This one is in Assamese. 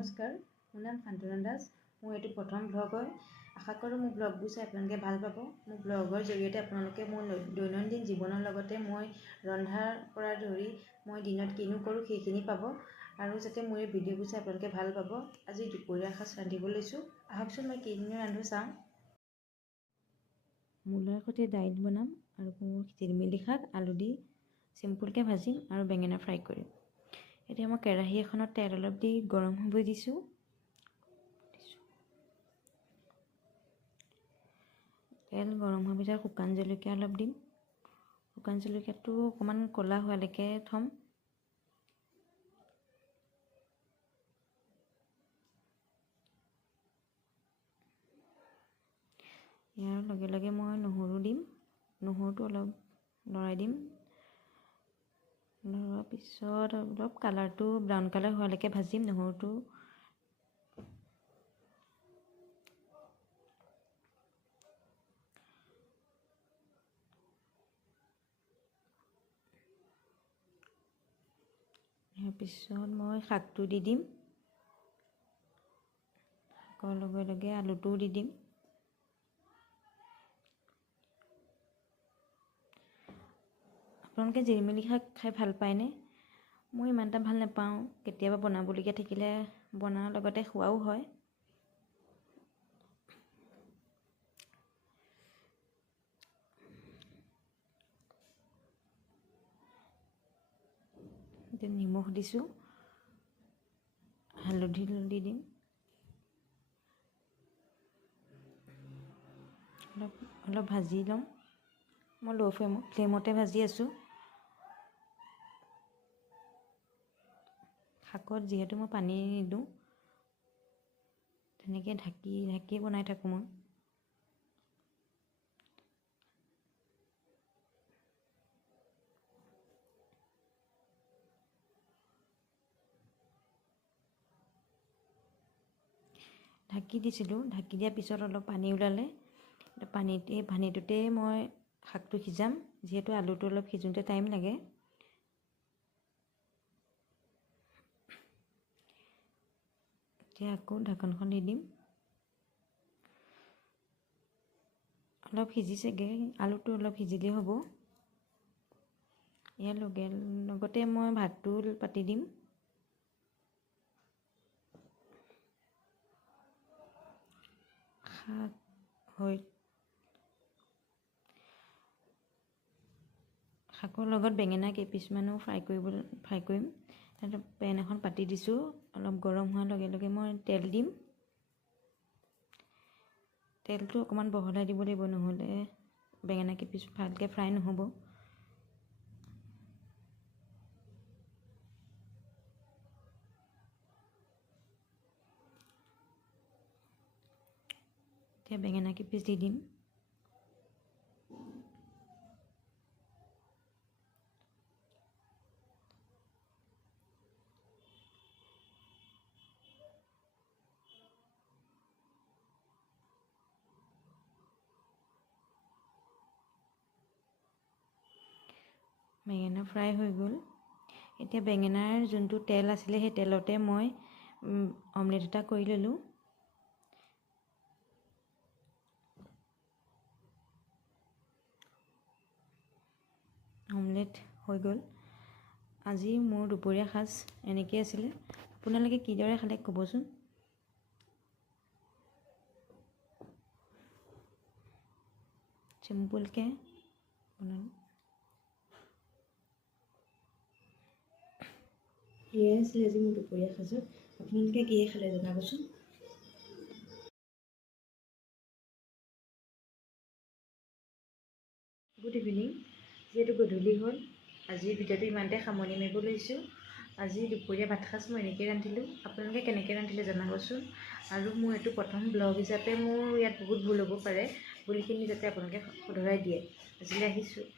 নমস্কাৰ, মোৰ নাম শান্তনু দাস। মোৰ এইটো প্ৰথম ব্লগ হয়। আশা কৰোঁ মোৰ ব্লগবোৰ চাই আপোনালোকে ভাল পাব। মোৰ ব্লগৰ জৰিয়তে আপোনালোকে মোৰ দৈনন্দিন জীৱনৰ লগতে মই ৰন্ধাৰ পৰা ধৰি মই দিনত কিনো কৰোঁ সেইখিনি পাব আৰু যাতে মোৰ এই ভিডিঅ'বোৰ চাই আপোনালোকে ভাল পাব। আজি দুপৰীয়া সাঁজ ৰান্ধিব লৈছোঁ। আহকচোন মই কিনো ৰান্ধো চাওঁ। মূলাৰ সৈতে দাইল বনাম আৰু মোৰ জিলমিলি শাক আলু দি চিম্পুলকৈ ভাজিম আৰু বেঙেনা ফ্ৰাই কৰিম। এতিয়া মই কেৰাহী এখনত তেল অলপ দি গৰম হ'ব দিছোঁ। তেল গৰম হোৱাৰ পিছত শুকান জলকীয়া অলপ দিম। শুকান জলকীয়াটো অকণমান ক'লা হোৱালৈকে থ'ম। ইয়াৰ লগে লগে মই নহৰু দিম। নহৰুটো অলপ লৰাই দিম। লৰোৱাৰ পিছত অলপ কালাৰটো ব্ৰাউন কালাৰ হোৱালৈকে ভাজিম নহৰুটো। ইয়াৰ পিছত মই শাকটো দি দিম। শাকৰ লগে লগে আলুটোও দি দিম। আপোনালোকে জিলমিলি শাক খাই ভাল পায়নে? মই ইমান এটা ভাল নাপাওঁ। কেতিয়াবা বনাবলগীয়া থাকিলে বনোৱাৰ লগতে খোৱাও হয়। এতিয়া নিমখ দিছোঁ, হালধি দি দিম। অলপ ভাজি ল'ম। মই ল' ফ্লেমতে ভাজি আছোঁ। শাকত যিহেতু মই পানী নিদিওঁ, তেনেকৈ ঢাকি বনাই থাকোঁ মই। ঢাকি দিছিলোঁ। ঢাকি দিয়াৰ পিছত অলপ পানী ওলালে পানীটোতে মই শাকটো সিজাম, যিহেতু আলুটো অলপ সিজোঁতে টাইম লাগে। এতিয়া আকৌ ঢাকনখন দি দিম। অলপ সিজিছেগৈ, আলুটো অলপ সিজিলেই হ'ব। ইয়াৰ লগতে মই ভাতটো পাতি দিম। শাকৰ লগত বেঙেনা কেইপিচমানো ফ্ৰাই কৰিম। তাৰপিছত পেন এখন পাতি দিছোঁ। অলপ গৰম হোৱাৰ লগে লগে মই তেল দিম। তেলটো অকণমান বহলাই দিব লাগিব, নহ'লে বেঙেনা কেইপিচ ভালকৈ ফ্ৰাই নহ'ব। এতিয়া বেঙেনা কেইপিচ দি দিম। বেঙেনা ফ্ৰাই হৈ গ'ল। এতিয়া বেঙেনাৰ যোনটো তেল আছিলে সেই তেলতে মই অমলেট এটা কৰি ল'লোঁ। অমলেট হৈ গ'ল। আজি মোৰ দুপৰীয়া সাঁজ এনেকৈ আছিলে। আপোনালোকে কিদৰে খালে ক'বচোন। চিম্পুলকৈ বনালোঁ। এয়াই আছিলে আজি মোৰ দুপৰীয়া সাঁজত। আপোনালোকে কিহে খালে জনাবচোন। Good evening. যিহেতু গধূলি হ'ল, আজিৰ ভিডিঅ'টো ইমানতে সামৰণি মাৰিব লৈছোঁ। আজি দুপৰীয়া ভাত সাঁজ মই এনেকৈ ৰান্ধিলোঁ। আপোনালোকে কেনেকৈ ৰান্ধিলে জনাবচোন। আৰু মোৰ এইটো প্ৰথম ব্লগ হিচাপে মোৰ ইয়াত বহুত ভুল হ'ব পাৰে। ভুলখিনি যাতে আপোনালোকে শুধৰাই দিয়ে। আজিলৈ আহিছোঁ।